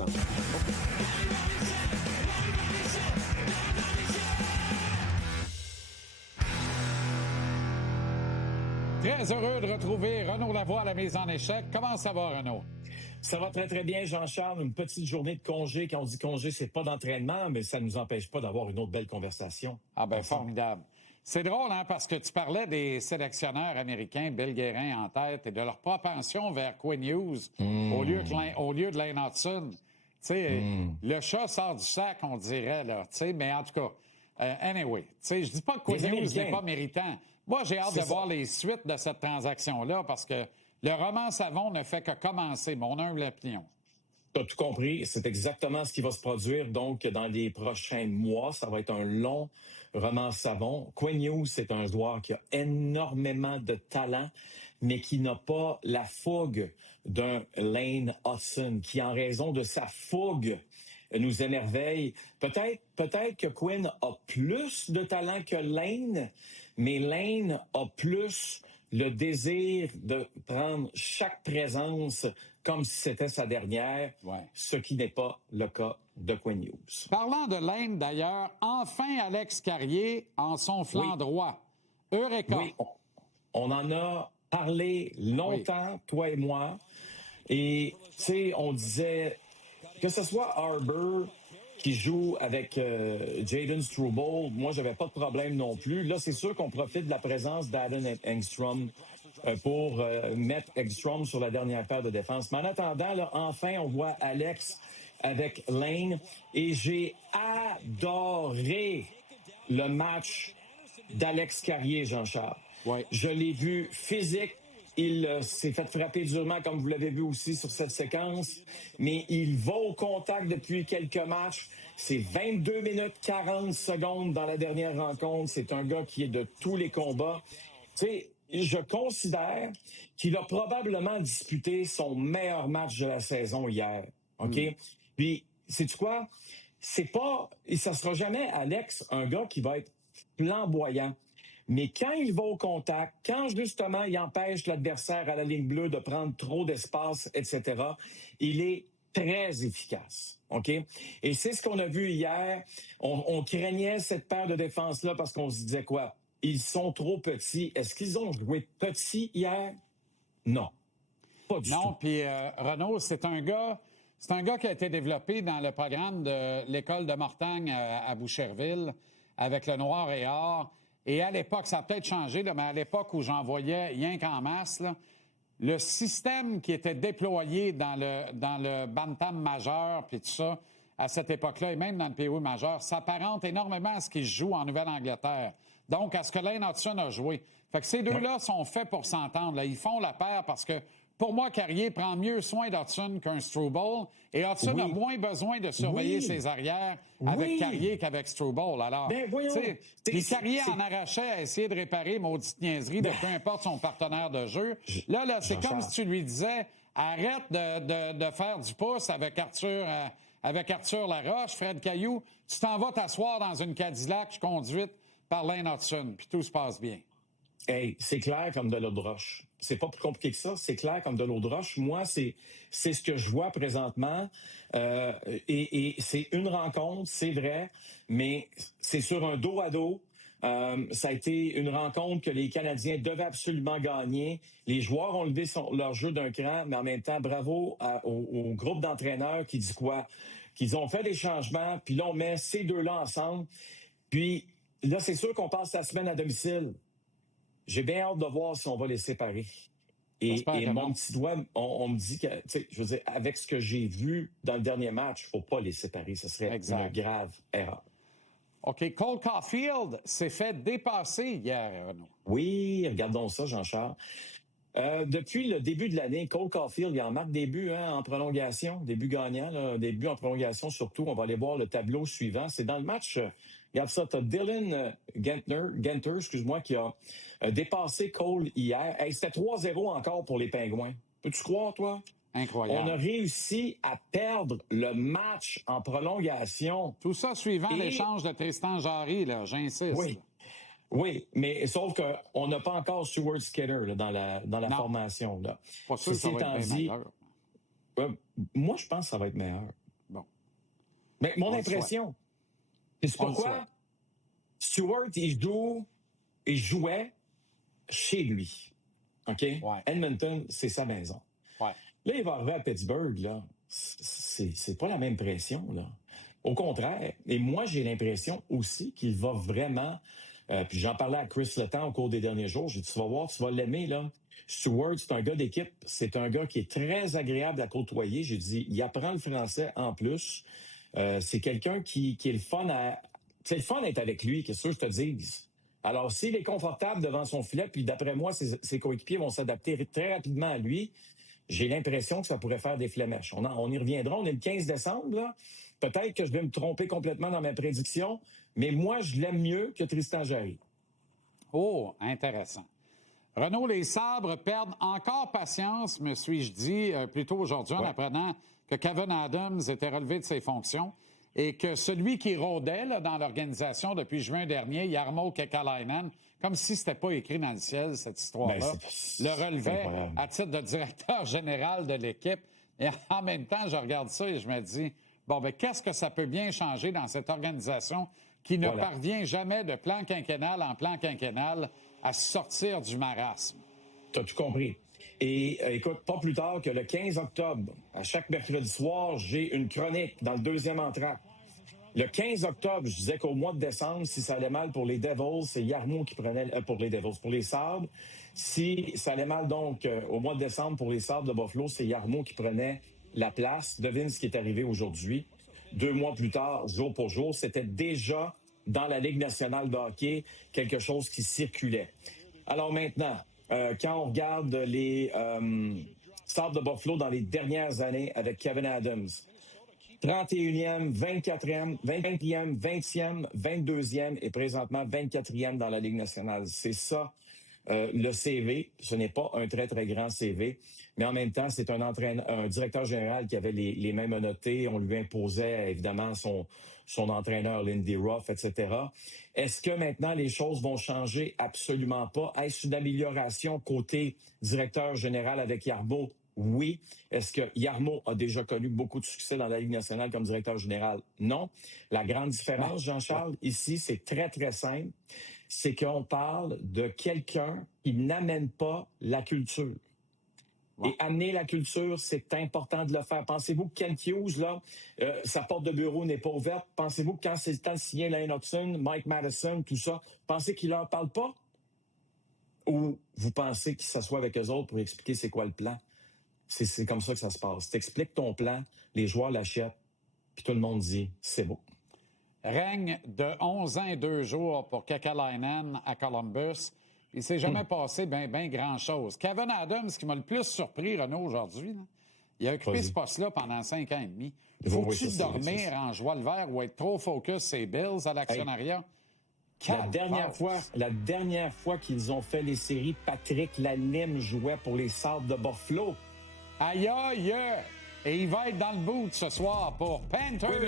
intéressant. Très heureux de retrouver Renaud Lavoie à la mise en échec. Comment ça va, Renaud? Ça va très, très bien, Jean-Charles. Une petite journée de congé. Quand on dit congé, c'est pas d'entraînement, mais ça ne nous empêche pas d'avoir une autre belle conversation. Ah ben, formidable. C'est drôle, hein, parce que tu parlais des sélectionneurs américains, Bill Guérin en tête, et de leur propension vers Quinn Hughes au lieu de Lane Hutson. Tu sais, le chat sort du sac, on dirait, là. Tu sais, mais en tout cas, anyway, tu sais, je dis pas que Quinn Hughes n'est pas méritant. Moi, j'ai hâte de voir les suites de cette transaction-là, parce que le roman savon ne fait que commencer, mon humble opinion. Tu as tout compris. C'est exactement ce qui va se produire. Donc, dans les prochains mois, ça va être un long roman savon. Quinn Hughes, c'est un joueur qui a énormément de talent, mais qui n'a pas la fougue d'un Lane Hutson, qui, en raison de sa fougue, nous émerveille. Peut-être que Quinn a plus de talent que Lane, mais Lane a plus le désir de prendre chaque présence comme si c'était sa dernière, ce qui n'est pas le cas de Quinn Hughes. Parlant de Lane, d'ailleurs, enfin Alex Carrier en son flanc droit. Eureka! Oui, on en a parlé longtemps, toi et moi. Et, tu sais, on disait que ce soit Arbor qui joue avec Jaden Struble, moi, j'avais pas de problème non plus. Là, c'est sûr qu'on profite de la présence d'Aden Engstrom pour mettre Engstrom sur la dernière paire de défense. Mais en attendant, là, enfin, on voit Alex avec Lane. Et j'ai adoré le match d'Alex Carrier, Jean-Charles. Ouais. Je l'ai vu physique. Il s'est fait frapper durement, comme vous l'avez vu aussi sur cette séquence, mais il va au contact depuis quelques matchs. C'est 22 minutes 40 secondes dans la dernière rencontre. C'est un gars qui est de tous les combats. Tu sais, je considère qu'il a probablement disputé son meilleur match de la saison hier. OK? Puis, sais-tu quoi? C'est pas, et ça sera jamais, Alex, un gars qui va être flamboyant. Mais quand il va au contact, quand justement il empêche l'adversaire à la ligne bleue de prendre trop d'espace, etc., il est très efficace. OK? Et c'est ce qu'on a vu hier. On craignait cette paire de défense-là parce qu'on se disait quoi? Ils sont trop petits. Est-ce qu'ils ont joué petits hier? Non. Pas du tout. Non, puis Renaud, c'est un gars qui a été développé dans le programme de l'école de Mortagne à Boucherville avec le noir et or. Et à l'époque, ça a peut-être changé, là, mais à l'époque où j'en voyais rien qu'en masse, là, le système qui était déployé dans le bantam majeur, puis tout ça, à cette époque-là, et même dans le POE majeur, s'apparente énormément à ce qui se joue en Nouvelle-Angleterre. Donc, à ce que Lane Hutson a joué. Fait que ces deux-là sont faits pour s'entendre. Là. Ils font la paire parce que, pour moi, Carrier prend mieux soin d'Hutson qu'un Struble. Et Hutson a moins besoin de surveiller ses arrières avec Carrier qu'avec Struble. Alors, puis Carrier en arrachait à essayer de réparer maudite niaiserie de peu importe son partenaire de jeu. Là, c'est comme si tu lui disais, arrête de faire du pouce avec Arthur Laroche, Fred Caillou. Tu t'en vas t'asseoir dans une Cadillac conduite par Lane Hutson, puis tout se passe bien. Hey, c'est clair comme de l'eau de roche. C'est pas plus compliqué que ça. C'est clair comme de l'eau de roche. Moi, c'est ce que je vois présentement. Et c'est une rencontre, c'est vrai, mais c'est sur un dos à dos. Ça a été une rencontre que les Canadiens devaient absolument gagner. Les joueurs ont levé leur jeu d'un cran, mais en même temps, bravo au groupe d'entraîneurs qui dit quoi? Qu'ils ont fait des changements, puis là, on met ces deux-là ensemble. Puis là, c'est sûr qu'on passe la semaine à domicile. J'ai bien hâte de voir si on va les séparer. Et mon petit doigt, on me dit que, tu sais, je veux dire, avec ce que j'ai vu dans le dernier match, faut pas les séparer. Ce serait une grave erreur. OK. Cole Caulfield s'est fait dépasser hier, Renaud. Oui, regardons ça, Jean-Charles. Depuis le début de l'année, Cole Caulfield, il en marque des buts en prolongation, des buts gagnants, là, des buts en prolongation surtout. On va aller voir le tableau suivant. C'est dans le match, regarde ça, t'as Dylan Genter, excuse-moi, qui a dépassé Cole hier. Hey, c'était 3-0 encore pour les Pingouins. Peux-tu croire, toi? Incroyable. On a réussi à perdre le match en prolongation. Tout ça suivant l'échange de Tristan Jarry, là, j'insiste. Oui. Oui, mais sauf qu'on n'a pas encore Stuart Skinner là, dans la formation. Là. Pas sûr que ça va être bien meilleur. Moi, je pense que ça va être meilleur. Mais mon On le impression, c'est On le pourquoi Stewart, il jouait chez lui. OK? Ouais. Edmonton, c'est sa maison. Ouais. Là, il va arriver à Pittsburgh, là. C'est pas la même pression, là. Au contraire. Et moi, j'ai l'impression aussi qu'il va vraiment... puis j'en parlais à Chris Letang au cours des derniers jours. J'ai dit, tu vas voir, tu vas l'aimer, là. Stewart, c'est un gars d'équipe. C'est un gars qui est très agréable à côtoyer. J'ai dit, il apprend le français en plus. C'est quelqu'un qui est le fun à... C'est le fun d'être avec lui, qu'est-ce que je te dise? Alors, s'il est confortable devant son filet, puis d'après moi, ses coéquipiers vont s'adapter très rapidement à lui, j'ai l'impression que ça pourrait faire des flémèches. On y reviendra. On est le 15 décembre, là. Peut-être que je vais me tromper complètement dans ma prédiction, mais moi, je l'aime mieux que Tristan Jarry. Oh, intéressant. Renaud, les Sabres perdent encore patience, me suis-je dit plus tôt aujourd'hui en apprenant que Kevyn Adams était relevé de ses fonctions et que celui qui rôdait là, dans l'organisation depuis juin dernier, Jarmo Kekalainen, comme si c'était pas écrit dans le ciel, cette histoire-là, le relevait à titre de directeur général de l'équipe. Et en même temps, je regarde ça et je me dis, bon, ben qu'est-ce que ça peut bien changer dans cette organisation qui ne parvient jamais de plan quinquennal en plan quinquennal à sortir du marasme? T'as tout compris. Et écoute, pas plus tard que le 15 octobre, à chaque mercredi soir, j'ai une chronique dans le deuxième entracte. Le 15 octobre, je disais qu'au mois de décembre, si ça allait mal pour les Devils, c'est Jarmo qui prenait... pour les Devils, pour les Sabres. Si ça allait mal, donc, au mois de décembre, pour les Sabres de Buffalo, c'est Jarmo qui prenait la place. Devine ce qui est arrivé aujourd'hui. 2 mois plus tard, jour pour jour, c'était déjà dans la Ligue nationale de hockey quelque chose qui circulait. Alors maintenant, quand on regarde les Sabres de Buffalo dans les dernières années avec Kevyn Adams, 31e, 24e, 20e, 20e, 22e et présentement 24e dans la Ligue nationale. C'est ça, le CV. Ce n'est pas un très, très grand CV, mais en même temps, c'est un directeur général qui avait les mains menottées. On lui imposait, évidemment, son entraîneur, Lindy Ruff, etc. Est-ce que maintenant, les choses vont changer? Absolument pas. Est-ce une amélioration côté directeur général avec Jarmo? Oui. Est-ce que Jarmo a déjà connu beaucoup de succès dans la Ligue nationale comme directeur général? Non. La grande différence, Jean-Charles, ici, c'est très, très simple. C'est qu'on parle de quelqu'un qui n'amène pas la culture. Et amener la culture, c'est important de le faire. Pensez-vous que Kent Hughes, là, sa porte de bureau n'est pas ouverte? Pensez-vous que quand c'est le temps de signer Lane Hutson, Mike Madison, tout ça, pensez qu'il leur parle pas? Ou vous pensez qu'il s'assoit avec eux autres pour expliquer c'est quoi le plan? C'est comme ça que ça se passe. T'expliques ton plan, les joueurs l'achètent, puis tout le monde dit « c'est beau ». Règne de 11 ans et 2 jours pour Kekalainen à Columbus. Il s'est jamais passé bien grand-chose. Kevyn Adams, qui m'a le plus surpris, Renaud, aujourd'hui, là, il a occupé ce poste-là pendant 5 ans et demi. Faut-tu dormir en joie le vert ou être trop focus ses Bills à l'actionnariat? La dernière fois qu'ils ont fait les séries, Patrick Lalime jouait pour les Sabres de Buffalo. Aïe, aïe! Et il va être dans le boot ce soir pour Panthers.